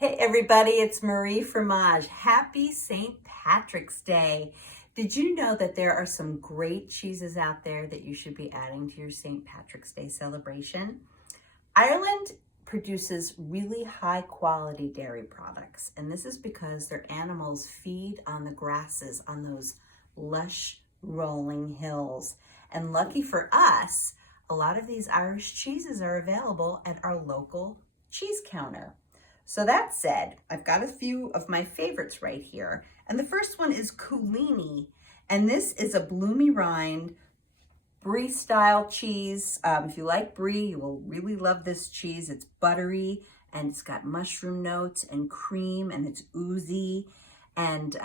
Hey everybody, it's Marie Fromage. Happy St. Patrick's Day. Did you know that there are some great cheeses out there that you should be adding to your St. Patrick's Day celebration? Ireland produces really high quality dairy products, and this is because their animals feed on the grasses on those lush rolling hills. And lucky for us, a lot of these Irish cheeses are available at our local cheese counter. So that said, I've got a few of my favorites right here. And the first one is Coolini. And this is a bloomy rind brie style cheese. If you like brie, you will really love this cheese. It's buttery and it's got mushroom notes and cream and it's oozy. And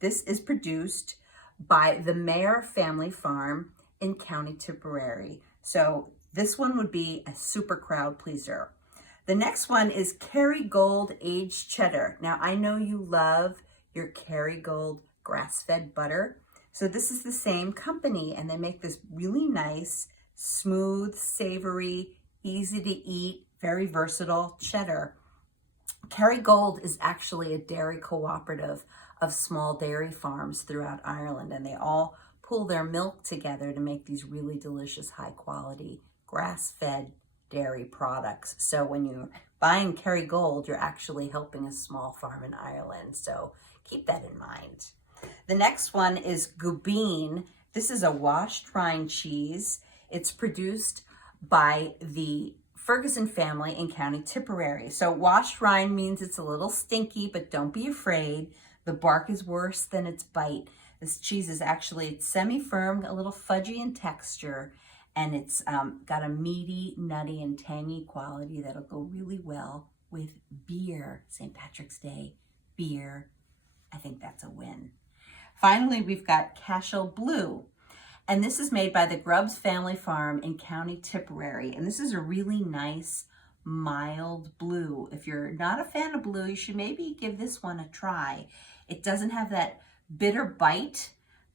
this is produced by the Mayer family farm in County Tipperary. So this one would be a super crowd pleaser. The next one is Kerrygold aged cheddar. Now I know you love your Kerrygold grass-fed butter. So this is the same company and they make this really nice, smooth, savory, easy to eat, very versatile cheddar. Kerrygold is actually a dairy cooperative of small dairy farms throughout Ireland, and they all pool their milk together to make these really delicious, high quality, grass-fed dairy products. So when you're buying Kerrygold, you're actually helping a small farm in Ireland. So keep that in mind. The next one is Gubeen. This is a washed rind cheese. It's produced by the Ferguson family in County Tipperary. So washed rind means it's a little stinky, but don't be afraid. The bark is worse than its bite. This cheese is actually semi-firm, a little fudgy in texture, and it's got a meaty, nutty, and tangy quality that'll go really well with beer. St. Patrick's Day, beer. I think that's a win. Finally, we've got Cashel Blue. And this is made by the Grubbs family farm in County Tipperary. And this is a really nice, mild blue. If you're not a fan of blue, you should maybe give this one a try. It doesn't have that bitter bite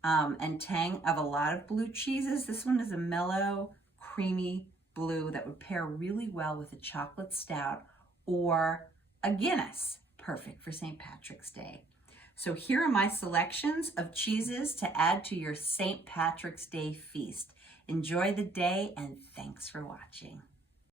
and tang of a lot of blue cheeses. This one is a mellow, creamy blue that would pair really well with a chocolate stout or a Guinness. Perfect for St. Patrick's Day. So here are my selections of cheeses to add to your St. Patrick's Day feast. Enjoy the day and thanks for watching.